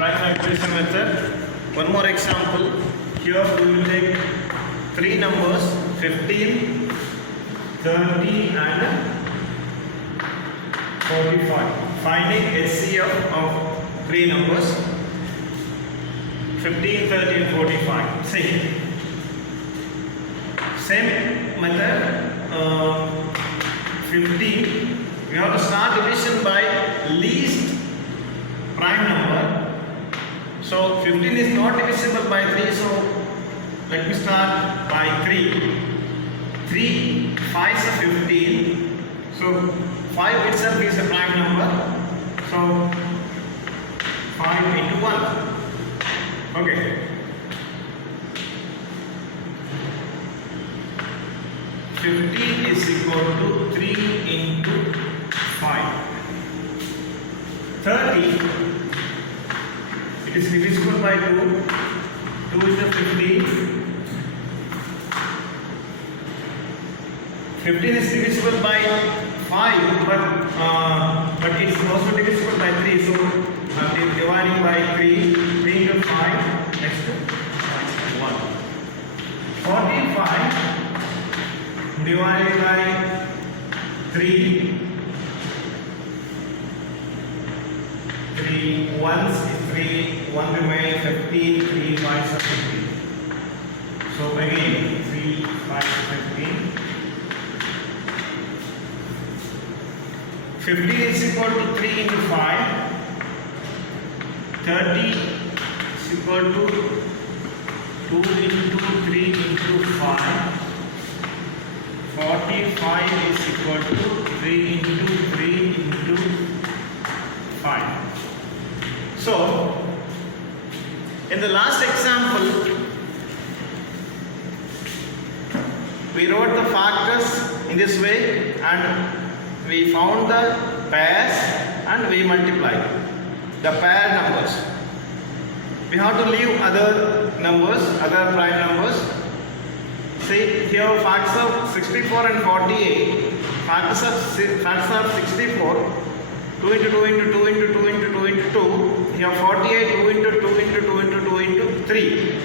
prime factorization method. One more example. Here we will take three numbers 15, 30 and 45. Finding HCF of three numbers 15, 30 and 45. See, same method. 15, we have to start division by least prime number. So 15 is not divisible by 3, so let me start by 3. 3 5s are 15, so 5 itself is a prime number, so 5 into 1. Okay. 15 is equal to 3 into 5. 30, it is divisible by 2. 2 is the 15. 15 is divisible by 5, but it is also divisible by 3. So I am dividing by 3. 3 into 5. Next 1. 45. Divided by 3. 3 ones is 3, 1 remains 15, 3 5s are 15. So again 3 5 15. 15 is equal to 3 into 5. 30 is equal to 2 into 3 into 5. 45 is equal to 3 into 3 into 5. So, in the last example, we wrote the factors in this way and we found the pairs and we multiplied the pair numbers. We have to leave other numbers, other prime numbers. See here facts of 64 and 48, facts of 64, 2 into 2 into 2 into 2 into 2 into 2, here 48, 2 into 2 into 2 into 2 into 3.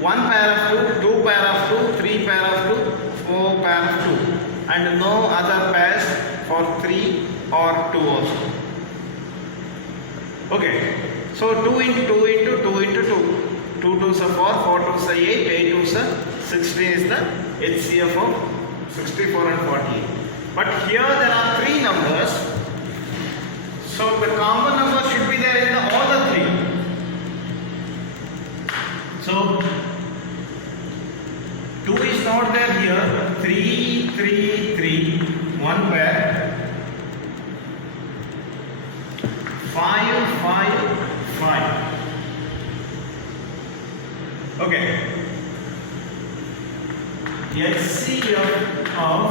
1 pair of 2, 2 pair of 2, 3 pair of 2, 4 pair of 2 and no other pairs for 3 or 2 also. Okay, so 2 into 2 into 2 into 2. 2 2s are 4, 4 2s are 8, 8 2s are 16 is the HCF of 64 and 48. But here there are 3 numbers. So the common number should be there in all the 3. So 2 is not there here. 3, 3, 3, 1 pair. 5, 5, 5. Okay. HCF of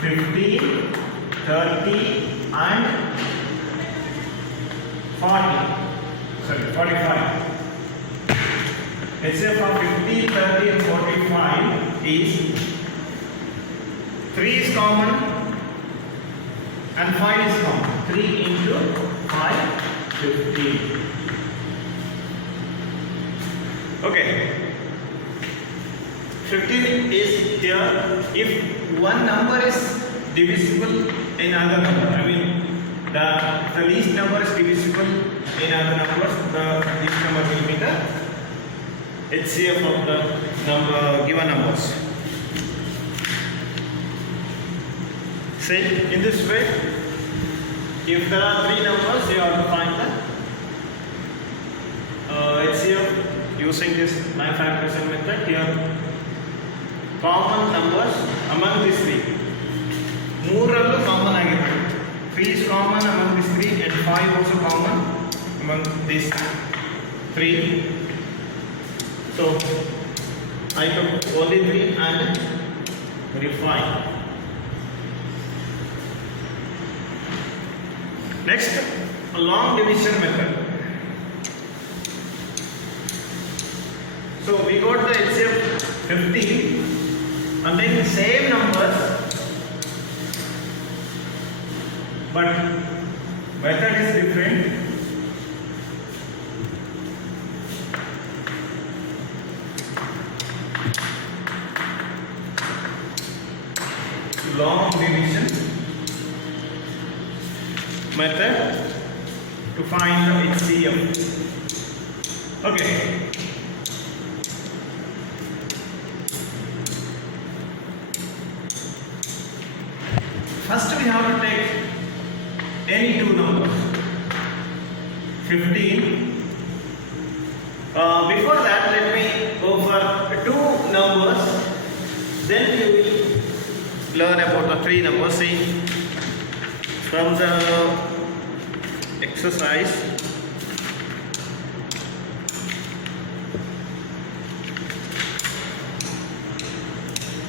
15, 30 and 45. HCF of 15, 30 and 45 is 3 is common and 5 is common. 3 into 5, 15. Okay. 15 is here if one number is divisible in other number. I mean the least number is divisible in other numbers. The least number will be the HCF of the given numbers. Say in this way, if there are 3 numbers, you have to find the HCF using this prime factorization method. Here common numbers among these 3. 3 common ಆಗಿರುತ್ತೆ. 3 is common among these 3 and 5 also common among these 3. So I took only 3 and verify. Next, a long division method. So we got the HCF 15 and then the same numbers, but method is different. long division method to find the HCF. Okay. First we have to take any two numbers. 15. Before that, let me go for two numbers. Then you will learn about the three numbers. See, from the exercise.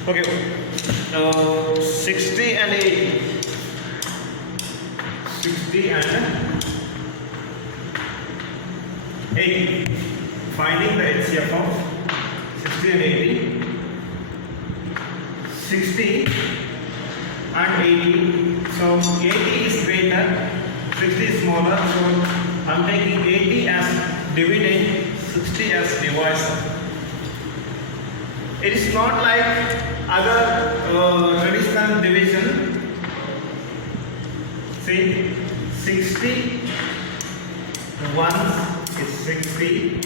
Okay, 60 and 80. 60 and 80. Finding the HCF of 60 and 80. 60 and 80. So 80 is greater, 60 is smaller. So I am taking 80 as dividend, 60 as divisor. It is not like other traditional division. See, 60 once is 60.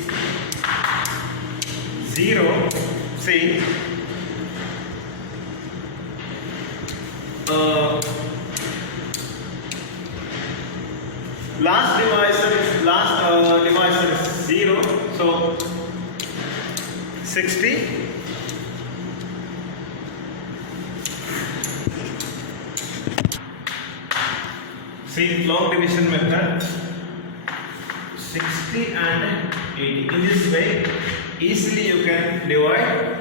0. See, last divisor is 0. So 60. See, long division method, 60 and 80. In this way, easily you can divide.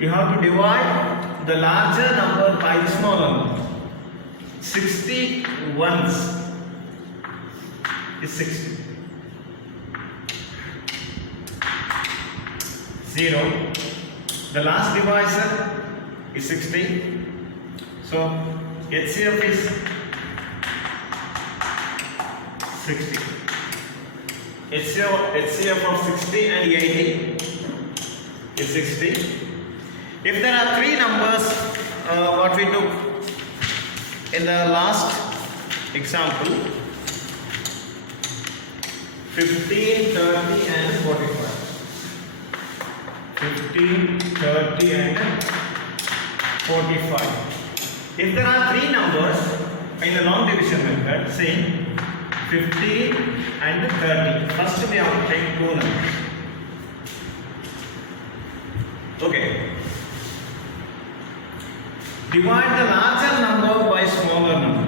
You have to divide the larger number by the smaller number. 60 once is 60. 0. The last divisor is 60. So HCF is 60. HCF of 60 and 80 is 60. If there are three numbers, what we took in the last example, 15, 30 and 45. 15, 30 and 45. If there are three numbers in the long division method, say 15 and 30, first we have to take two numbers. Okay. Divide the larger number by smaller number.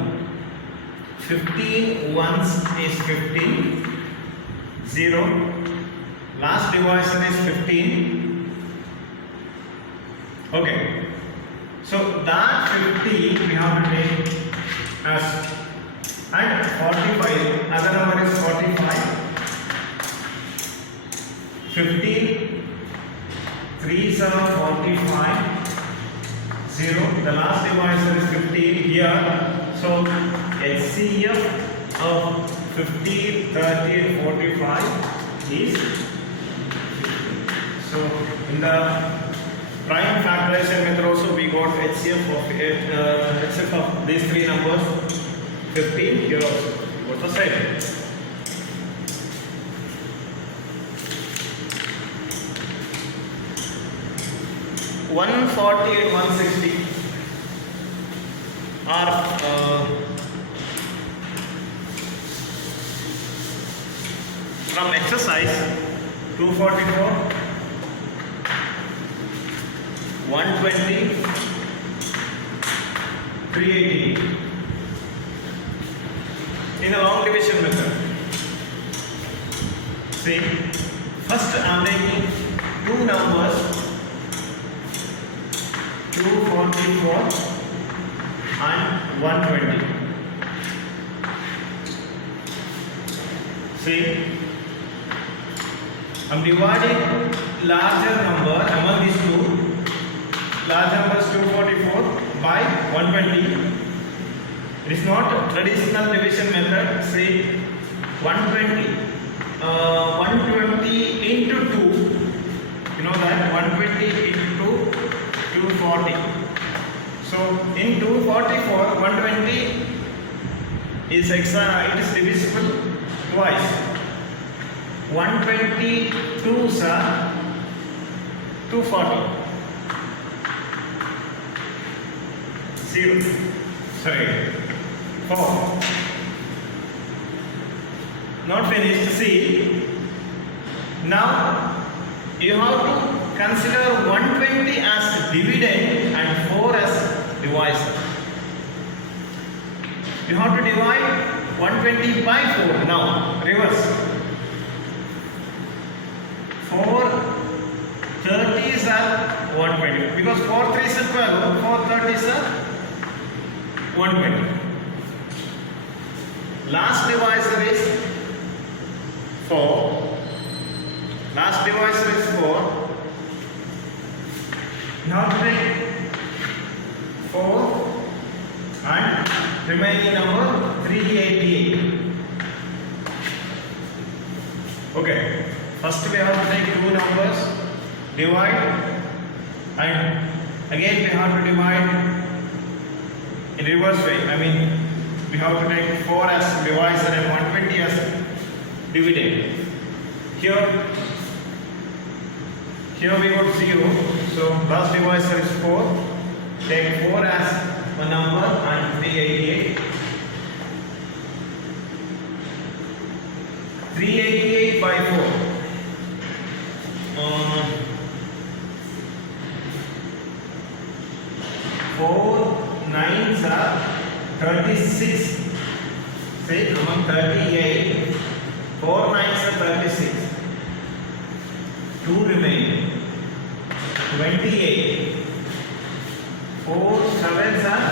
15 once is 15. 0. Last divisor is 15. Okay. So that 15 we have to take as, and 45, other number is 45. 15, 3 are 45, 0. The last divisor is 15 here. So HCF of 15, 30 and 45 is 15. So in the prime factorization method also we got HCF of these three numbers 15 here also. What was said? One 40 and 160 are from exercise 244. 120, 380 in a long division method. See, first I am taking two numbers, 244 and 120. See, I am dividing larger number among these two. Large number is 244 by 120. It is not a traditional division method. Say 120. 120 into 2. You know that 120 into 2, 240. So in 244, 120 is it is divisible twice. 122s are 240. 0. Sorry. 4. Not finished. See. Now you have to consider 120 as dividend and 4 as divisor. You have to divide 120 by 4. Now reverse. 4 30s are 120 because 4 3s are 12. 4 30s are 120. Last divisor is 4. Last divisor is 4. Now take 4 and remaining number 388. Okay. First we have to take two numbers, divide, and again we have to divide in reverse way. I mean, we have to take 4 as divisor and 120 as dividend. Here we got 0, so last divisor is 4. Take 4 as a number and 388. 388 by 4. 4 9s are 36. Say among 38. 4 9s are 36. 2 remain. 28. 4 7s are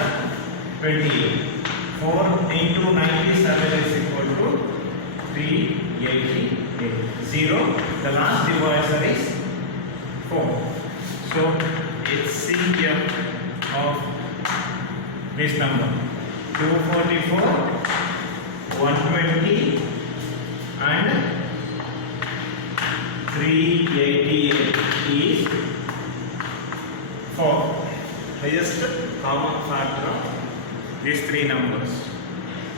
28. 4 into 97 is equal to 388. 0. The last divisor is 4. So HCF of this number 244, 120 and 388 is 4. Highest common factor of these three numbers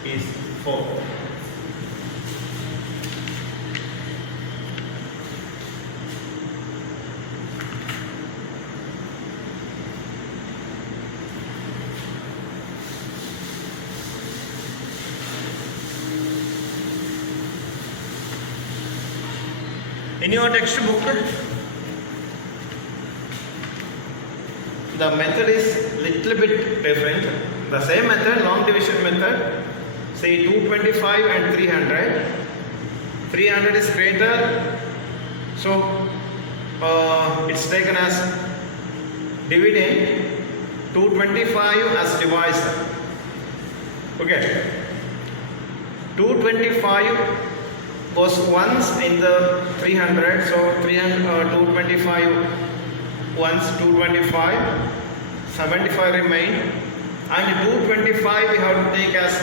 is 4. In your textbook, the method is little bit different. The same method, long division method, say 225 and 300. 300 is greater, so it's taken as dividend, 225 as divisor. Okay, 225 was once in the 300, so 225 once 225, 75 remain, and 225 we have to take as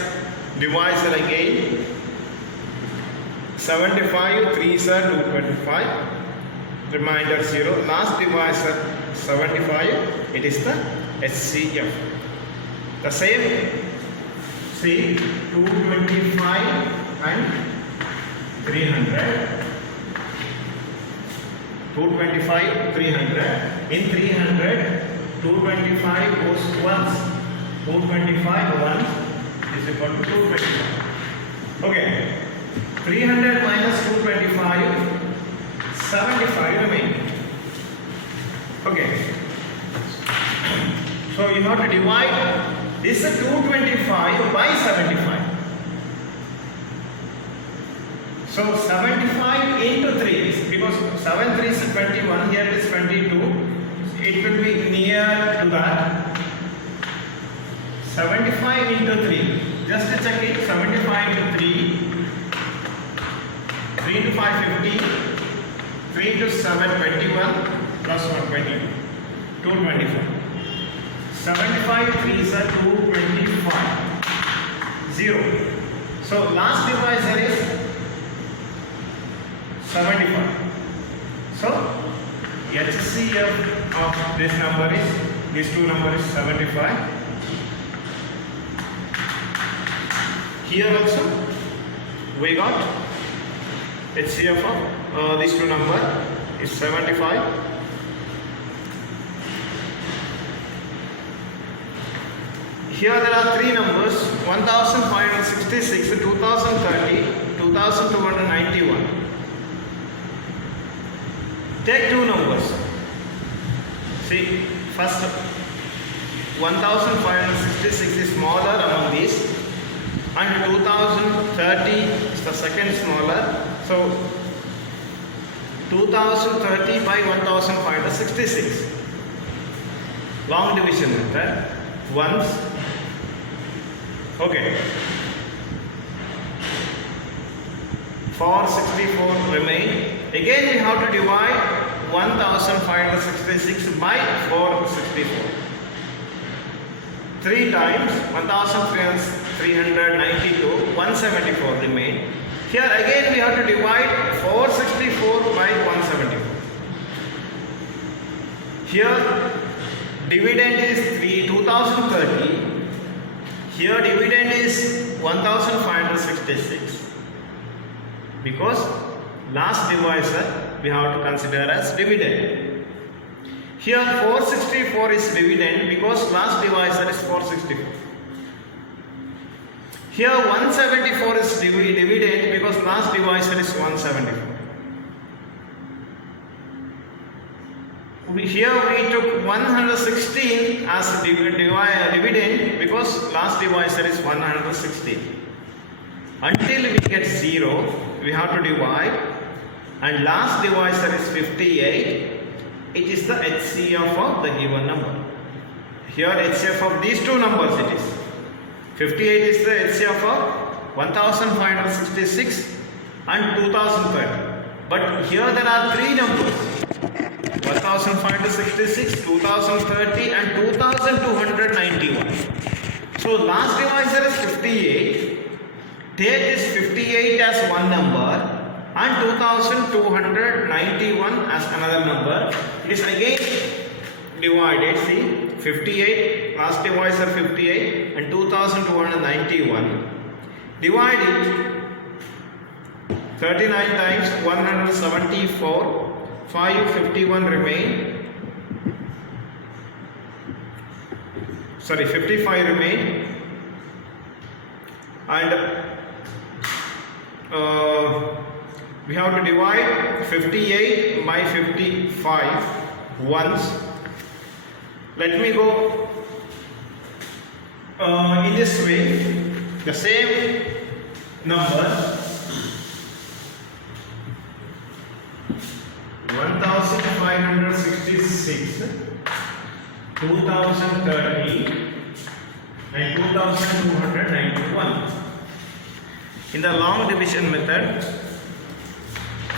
divisor again. 75 3s are 225, remainder 0. Last divisor 75, it is the HCF. The same, see 225 and 300. 225, 300. In 300, 225 goes once. 225 once is equal to 225. Okay. 300 minus 225, 75 remain. Okay. So you have to divide this 225 by 75. So 75 into 3, because 7 3 is 21, here it is 22, it will be near to that. 75 into 3, just to check it, 75 into 3, 3 into 5 50, 3 into 7 21, plus 120, 225. 75 3s are 225, 0. So last divisor is 75. So HCF of this number is these two numbers is 75. Here also we got HCF of these two numbers is 75. Here there are three numbers 1566, 2030, 2291. Take two numbers. See, first 1566 is smaller among these, and 2030 is the second smaller. So 2030 by 1566. Long division method. Once. Okay. 464 remain. Again we have to divide 1566 by 464. 3 times 1392, 174 remain. Here again we have to divide 464 by 174. Here dividend is 2030. Here dividend is 1566. Because last divisor we have to consider as dividend. Here 464 is dividend because last divisor is 464. Here 174 is dividend because last divisor is 174. Here we took 116 as dividend because last divisor is 116. Until we get 0, we have to divide, and last divisor is 58. It is the HCF of the given number. Here HCF of these two numbers it is. 58 is the HCF of 1566 and 2030. But here there are three numbers. 1566, 2030 and 2291. So last divisor is 58. Take this 58 as one number and 2291 as another number. It is again divided. See, 58, last divisor 58 and 2291. Divide it. 39 times 174. 551 remain. Sorry, 55 remain. And we have to divide 58 by 55 once. Let me go in this way. The same number 1566, 2030 and 2291. In the long division method,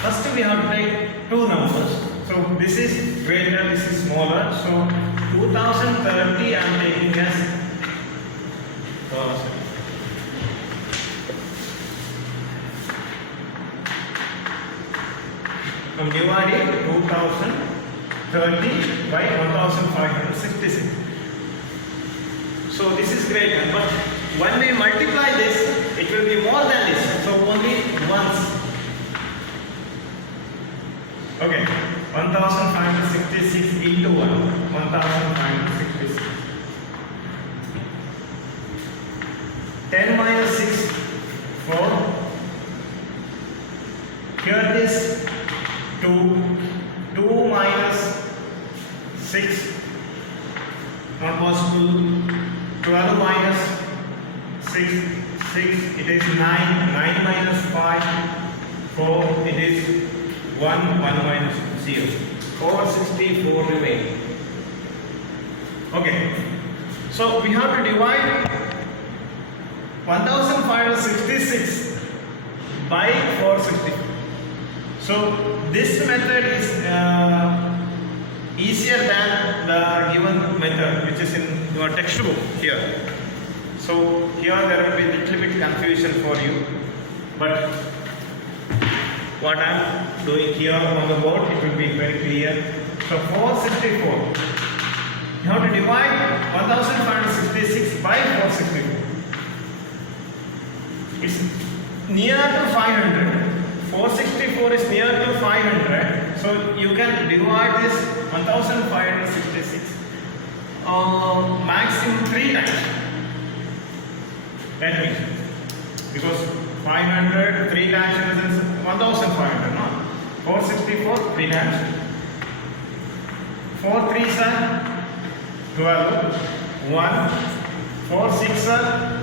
first we have to take two numbers. So this is greater, this is smaller. So 2030 I am taking as I'm dividing 2030 by 1566. So this is greater, but when we multiply this, it will be more than this. So only once. Okay, 1566 into 1, 1566. 10 minus 6, 4. Here it is 2. 2 minus 6, not possible. 12 minus 6, 6, it is 9. 9 minus 5, 4, it is 1. 1 minus 0. 464 remain. Okay, so we have to divide 1566 by 464. So this method is easier than the given method which is in your textbook here. So here there will be a little bit confusion for you, but what I am doing here on the board, it will be very clear. So 464 You have to divide 1566 by 464. It's near to 500. 464 is near to 500. So you can divide this 1566 maximum 3 times. That means because 500 3 times is 1500, no? 464 3 times. 4 3s are 12. 1 4 6 are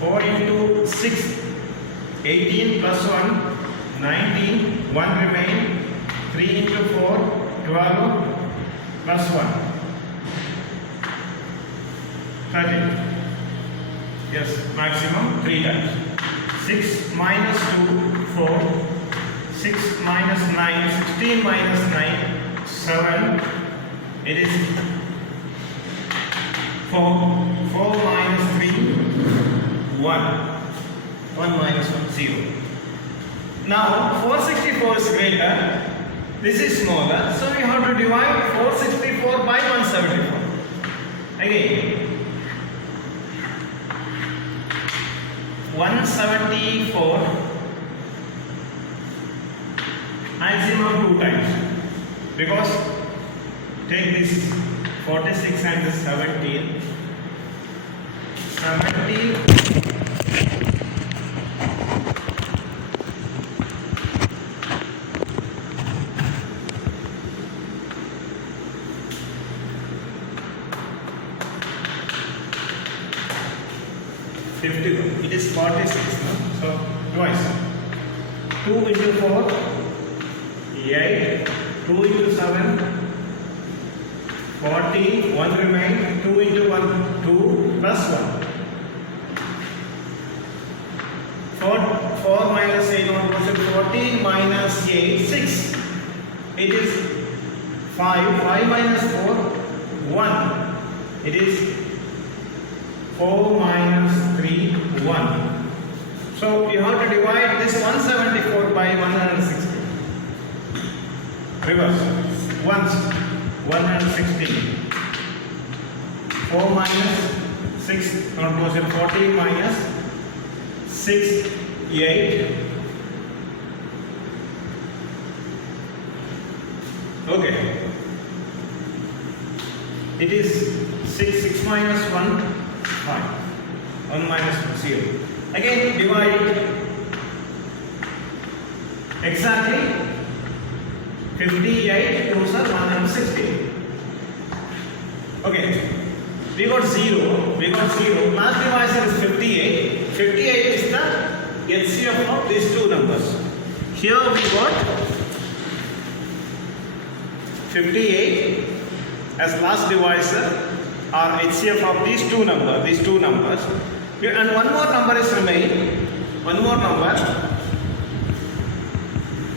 4 into 6 18 plus 1 19. 1 remain. 3 into 4 12 plus 1 13. Yes, maximum 3 times. 6 minus 2 4. 6 minus 9 16 minus 9 7. It is 4. 4 minus 3 1. 1 minus 1 0. Now 464 is greater. This is smaller. So we have to divide 464 by 174. Again. 174 maximum 2 times, because take this 46 and this 17. 17 51. It is 46, no? So twice. 2 into 4 8. 2 into 7 40. 1 remain. 2 into 1 2 plus 1. 4 minus 8 14 minus 8 6. It is 5. 5 minus 4 1. It is 4 minus 3 1. So you have to divide this 174 by 160. Reverse. Once 116. 4 minus 6, not possible. 14 minus 6 8. Okay. It is 6 minus 1 5. 1 minus 1 0. Again divide it. Exactly 58 2s are 160. Okay. We got 0. We got 0. Last divisor is 58. 58 is the HCF of these two numbers. Here we got 58 as last divisor or HCF of these two numbers. And one more number is remaining. One more number.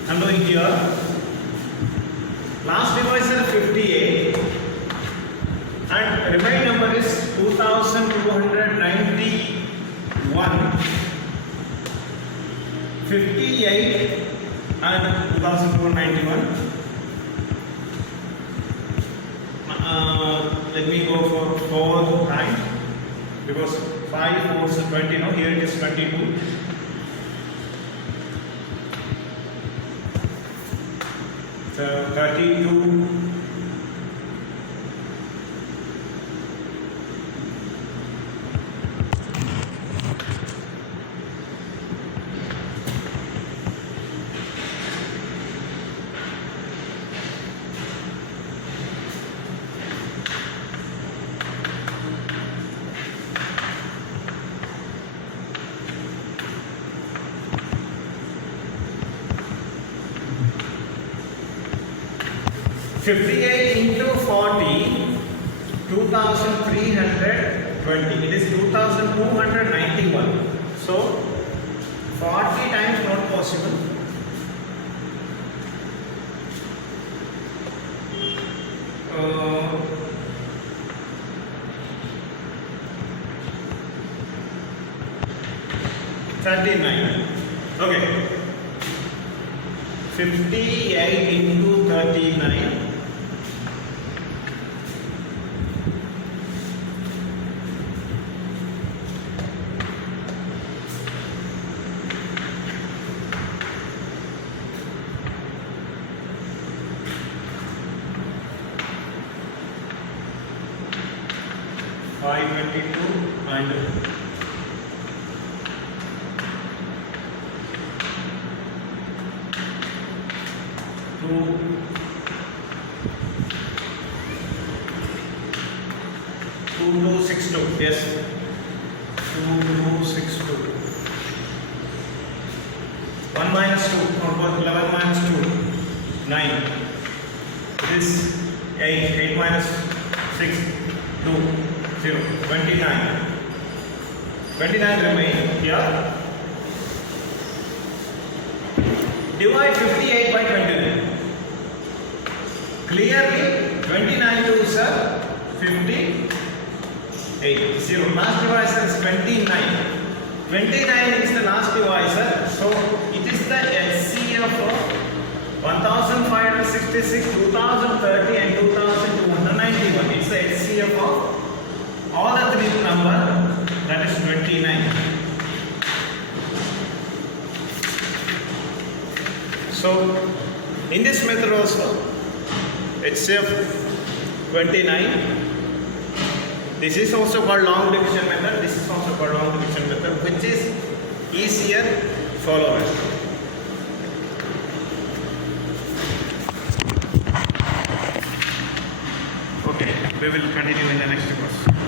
I'm doing here. Last divisor 58 and remaining number is 2291. 58 and 2291. Let me go for 4 times because 5 4 is 20. No, here it is 22. So 32. 58 into 40, 2320. It is 2291. So 40 times not possible. Uh, 39. Okay. 58 into 39. And 2262. Yes, 2262. 1 minus 2, 11 minus 2, 9. This 8 minus 6, 2, 0, 29. 29 remain here. Divide 58 by 29. Clearly 29 twos are 58. 0. Last divisor is 29. 29 is the last divisor. So it is the HCF of 1566, 2030 and 2291. It's the HCF of all the three numbers, that is 29. So in this method also, HCF 29. This is also called long division method. This is also called long division method, which is easier. Follow it. Okay, we will continue in the next course.